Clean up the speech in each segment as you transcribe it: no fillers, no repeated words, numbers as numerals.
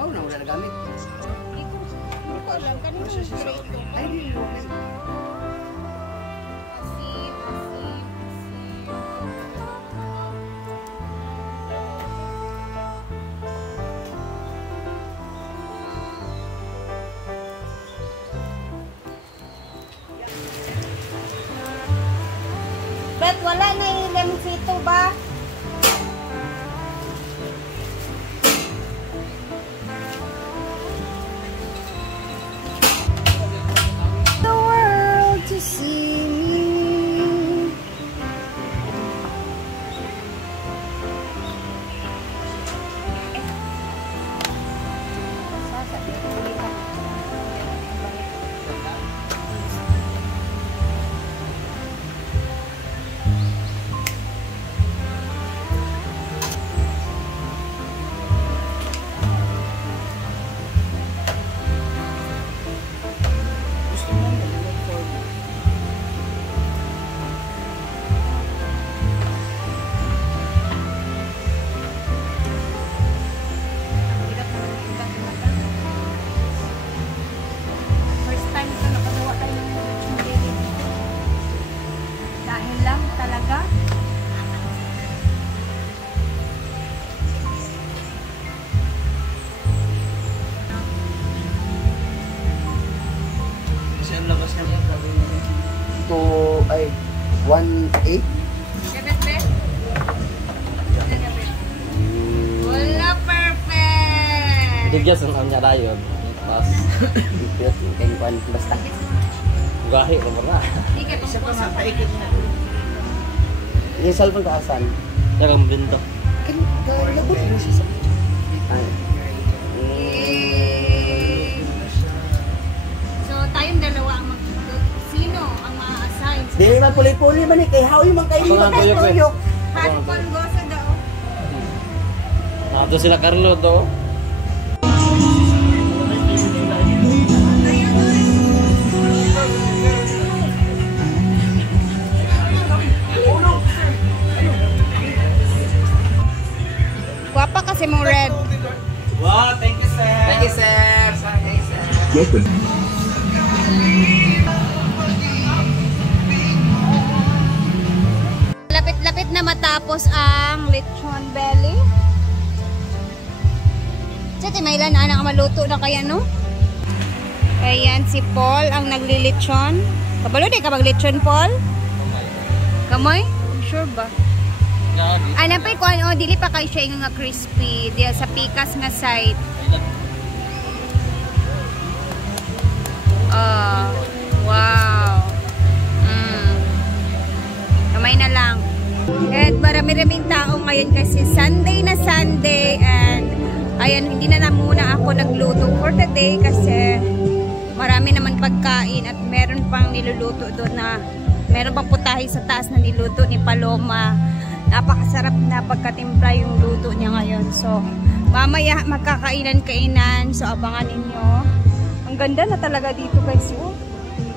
Oh, na wala nagamit. Hindi ko alam. Kanina yung grade ko. Ay, hindi mo. Asim. Bet, wala na yung lemsito ba? The world to see me. First time ko nakagawa tayo ng lechon belly dito. Dahil lang talaga. Kasi ang labas niya ito ay 1.8. Gabet, bet? Wala, perfect! Digyas ang kanya dayon. Tapos, Ipit, yung kwan, basta. gahi ko ba na? Hindi ka Isa pa pang nga, paikot na. Yung cellphone ka asan? Yan ang binto. Labot mo siya sa... Ay. So, tayong dalawa ang sino ang ma-assign? Dili man puli-puli man kay how yung mga kayo Ako lang tuyok, eh. tuyok. Hardcore gosa daw. Nato sila Carlo to. Guwapa kasi mong red. Wow, thank you sir. Thank you, sir. Thank you, sir. Lapit-lapit na matapos ang lechon belly. Sige, may ilan na maluto na kaya, no? Ayan, si Paul ang naglilechon. Kabalo di ka maglechon, Paul? Kamoy? Sure ba? Ano pa ko ano, dili pa kay siya nga crispy diya sa pikas nga side. Wow. Kamay na lang. At marami-raming tao ngayon kasi Sunday na Sunday and ayan, hindi na muna ako nagluto for today kasi marami naman pagkain at meron pang niluluto doon na meron pang putahe sa taas na niluto ni Paloma. Napakasarap na pagkatimpla yung luto niya ngayon. So, mamaya magkakainan-kainan. So, abangan ninyo. Ang ganda na talaga dito guys. Oh.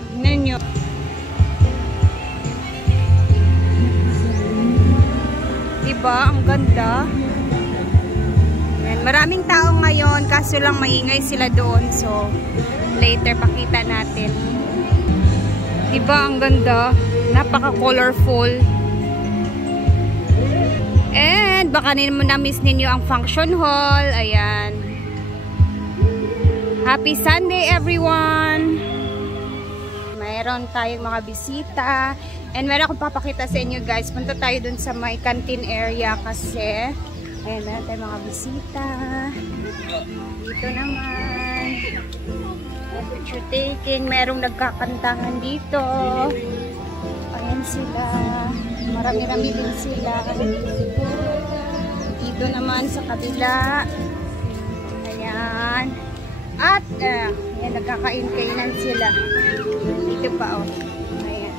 Tignan nyo. Diba? Ang ganda. Yan. Maraming tao ngayon. Kaso lang maingay sila doon. So, later pakita natin. Diba? Ang ganda. Napaka-colorful. And baka na-miss ninyo ang function hall. Ayan. Happy Sunday everyone! Mayroon tayong mga bisita. And meron akong papakita sa inyo guys. Punta tayo dun sa may canteen area kasi ayan, meron tayong mga bisita. Dito naman. Picture taking. Merong nagkakantahan dito. Ayan sila. Marami-rami din sila. Dito naman sa kabila. Ayan. At, ayan, nagkakain-kainan sila. Dito pa, oh. Ayan.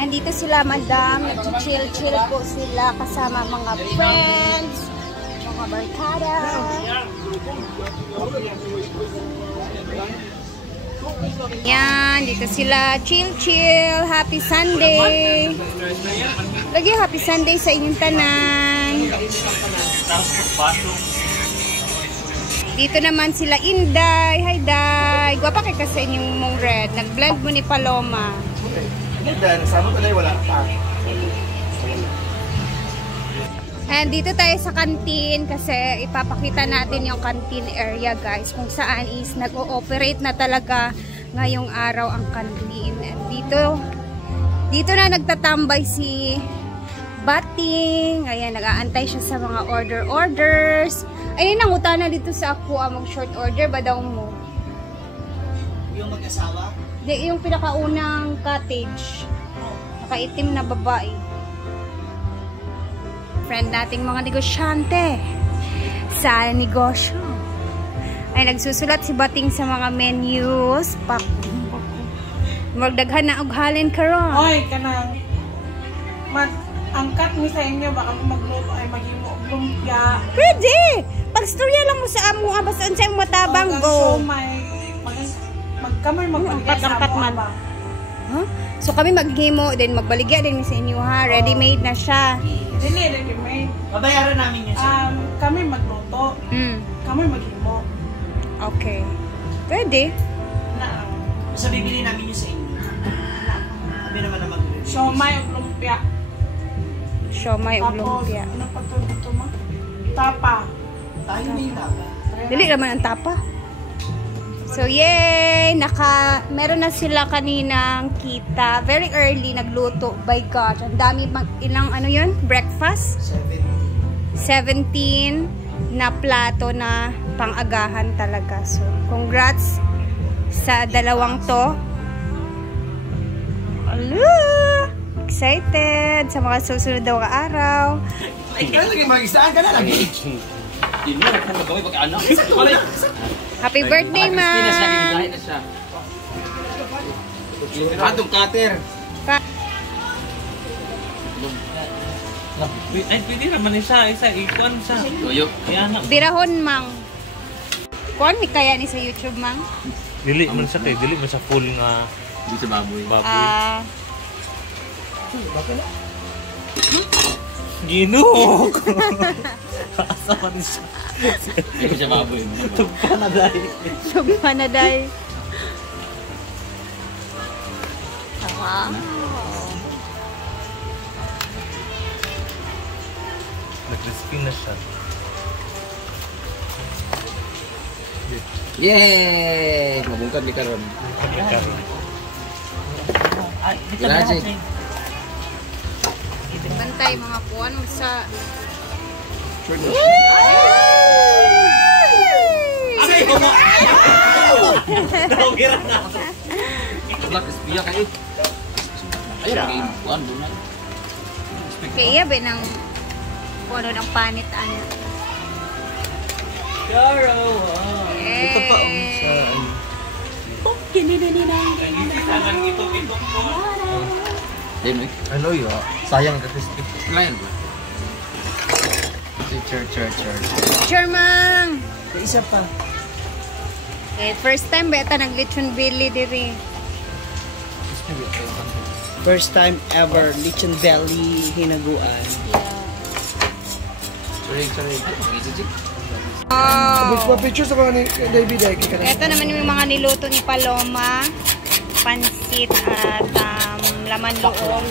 And dito sila, madam. Nag-chill-chill po sila kasama mga friends, mga barkada. Yan, dito sila. Chill. Happy Sunday. Lagi happy Sunday sa inyong tanan. Dito naman sila Inday. Hi, Day. Gwapa kay kasi inyong mong red. Nag-blend mo ni Paloma. Sama talay, wala pa. And dito tayo sa canteen kasi ipapakita natin yung canteen area, guys. Kung saan is nag-ooperate na talaga ngayong araw ang canteen. And dito na nagtatambay si Bating. Ayan, nag-aantay siya sa mga orders. Ayun, nangutana dito sa ako mag short order ba daw mo? Yung mag-asawa? Di, yung pinakaunang cottage. Nakaitim na babae. Friend nating mga negosyante sa negosyo. Ay, nagsusulat si Bating sa mga menus. Magdaghan na og halin karon. Oy, kanang mag-angkat mo sa inyo, baka magluto ay maghimo og lumpia. Pwede! Pagstorya lang mo sa amo, basta unsay matabang go. Magkamay Angkat man. Huh? So kami maghimo, then magbaligya din sa inyo ha. Ready-made na siya. Dili, ready-made. Babayaran namin yun. Kami magluto. Kami maghimo. Okay. Pwede. Na. Basta bibili namin yun sa inyo. Kami naman na mag-review. Siomay og lumpia. Siomay og lumpia. Ano pa ito ma? Tapa. Tayo na yung tapa. Dili naman ang tapa. So, yay! Meron na sila kaninang kita. Very early, nagluto. By God. Ang dami, ilang ano yun? Breakfast? 17 na plato na pang-agahan talaga. So, congrats sa dalawang to. Hello! Excited sa mga susunod daw ka araw. Ay, lagi mag-isaan ka na lagi. Happy birthday, ma! Atong cutter. Ay, pwede naman isa ikon sa Tuyok. Birahon, mang. Kuan ni kaya ni sa YouTube, mang? dili man sa kay dili man sa full nga Di sa baboy. Ginoo. Asa man siya. Di sa baboy. Panaday. Subhanaday. Nag-crispy na siya. Yay! Mabungkad ni karon. Grabe. Bantay mga puwan sa... Dawgira na. Wala crispy kayo. Ayun, buwan doon. Kaya ba ng puno ng panit ano? Ito pa sa Tangan ito ko. Demi. Ano yun? Sayang ka crispy. Lain ba? Sure, mang! Isa pa. Okay, first time ba ito nag-lechon belly diri? First time ever, Lechon Belly hinaguan. Sorry. Oh! Picture sa mga ni David ay Ito naman yung mga niluto ni Paloma. Pansit at laman loob.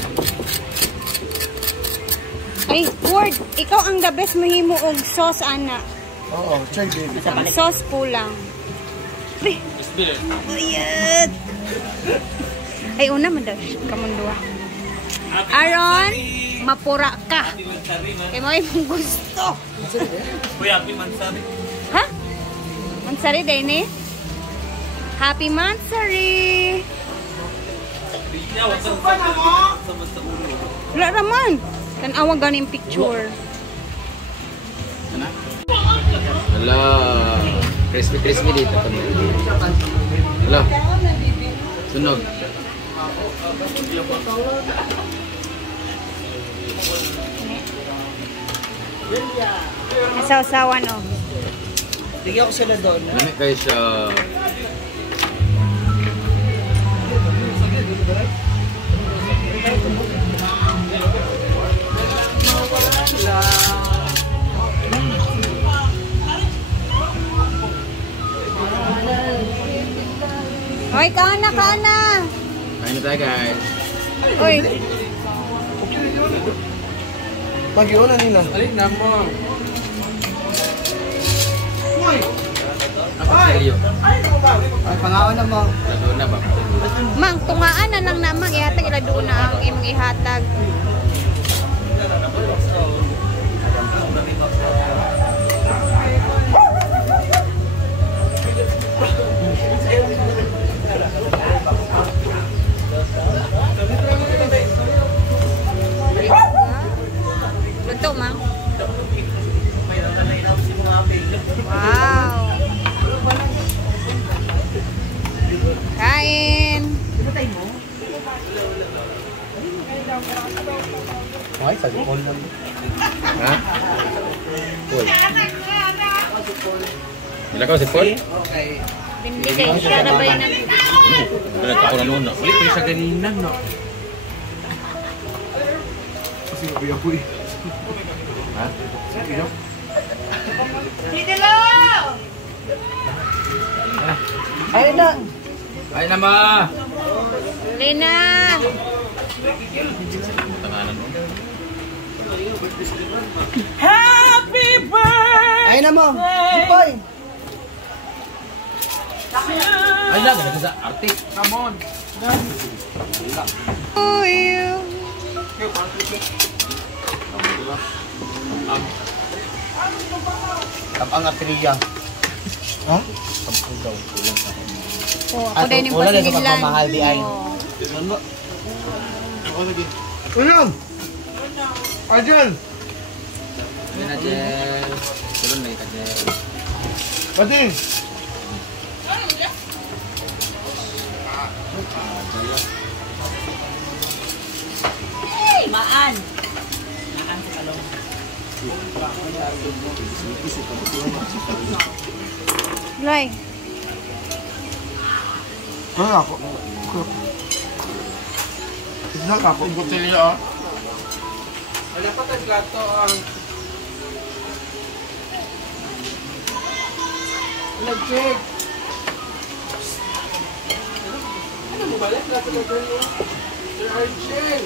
Ay, Ward, ikaw ang the best mahimo og sauce, ana. Oo, try baby. Ang sauce po lang. Ayan. Ay, una man daw. Kamundua. Aaron, mapura ka. Kaya mo yung gusto. Kuya, happy mansari. Ha? Mansari din eh? Happy Mansari! Wala naman. Tanawa ganing picture. Hello. Crispy dito. Hello. Sunog. Asaw-sawan oh. Bigyan ko sila doon. Lamig kayo siya. Hoy, kana, kana. Kain na tayo guys. Hoy. Pag-iuna nila. Alin na mo. Ako seryo. Ay, pangaon na mo. Lalo na ba? Mang, tungaan na lang namang ihatag ila doon na ang imong ihatag. Luto, Mang. Wow. Kain. Ay, sa call lang. Ha? Paul. Nilakaw si Paul? Binigay siya na ba yun? Nagkako na noon na. Ulit ko siya ganina no. Kasi kuya po eh. Ha? Ay na! Ay na ma! Lina! Tanganan mo. Happy birthday! Ay na mo! Jipoy! Ay na, ganito sa arte. Come on. Oh, you. Tapang atriya. Ha? Tapang daw. Oh, ako din yung Wala din sa pasigilan. pagmamahal di ay. Oh. Ulam! Ajun! Yan na, Jel. Tulong na ka, Jel. Pati! Maan. Loy. Ano ako? Isa ka ako. Butilya ah. Wala pa kang gato ang... Nag-check. Ano mo balik? Gato na kayo. Sir Archie.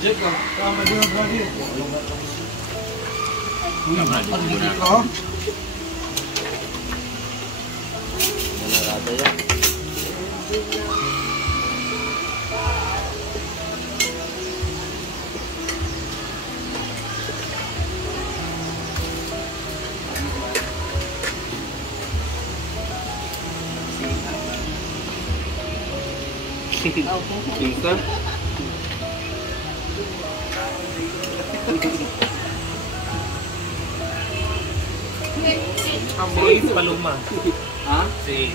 Check ah. Tama din ang brady. Uy, pag-ibig ko. Nanarada yan. Isa? Si Paloma. Ha? Si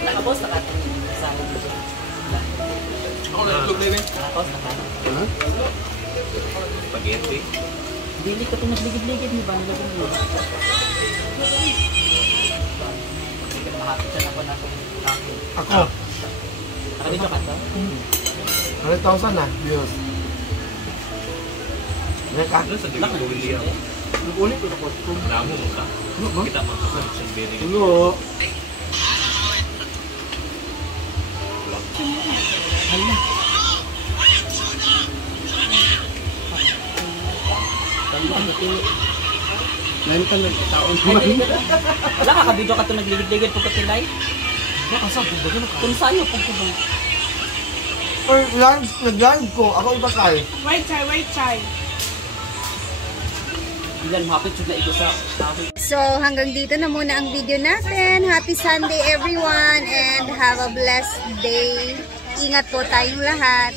Nakabos na ka. Ako na nagtog din eh. Nakabos na ka. spaghetti. Dili ka itong nagligid-ligid ni Bang Lagong mo. Hindi ka mahapit siya na ako na itong kakin. Ako. Nakabidyo ka to? 100,000 na. Views. Naka. Ano sa dili ko William? Nag-ulit ko na ko. Namo mo ka. Kita mo sa isang beri. Ano? Ngayon ka nagkataon naman. Wala ka kabidyo ka itong nagligid-ligid pag katilay? Nakasab ko ba? Kung sa'yo pag ko ba? Or nag-live ko. Ako ipakay. Wait, try. Ilan mahapit siya na ito sa akin. So, hanggang dito na muna ang video natin. Happy Sunday everyone and have a blessed day. Ingat po tayong lahat.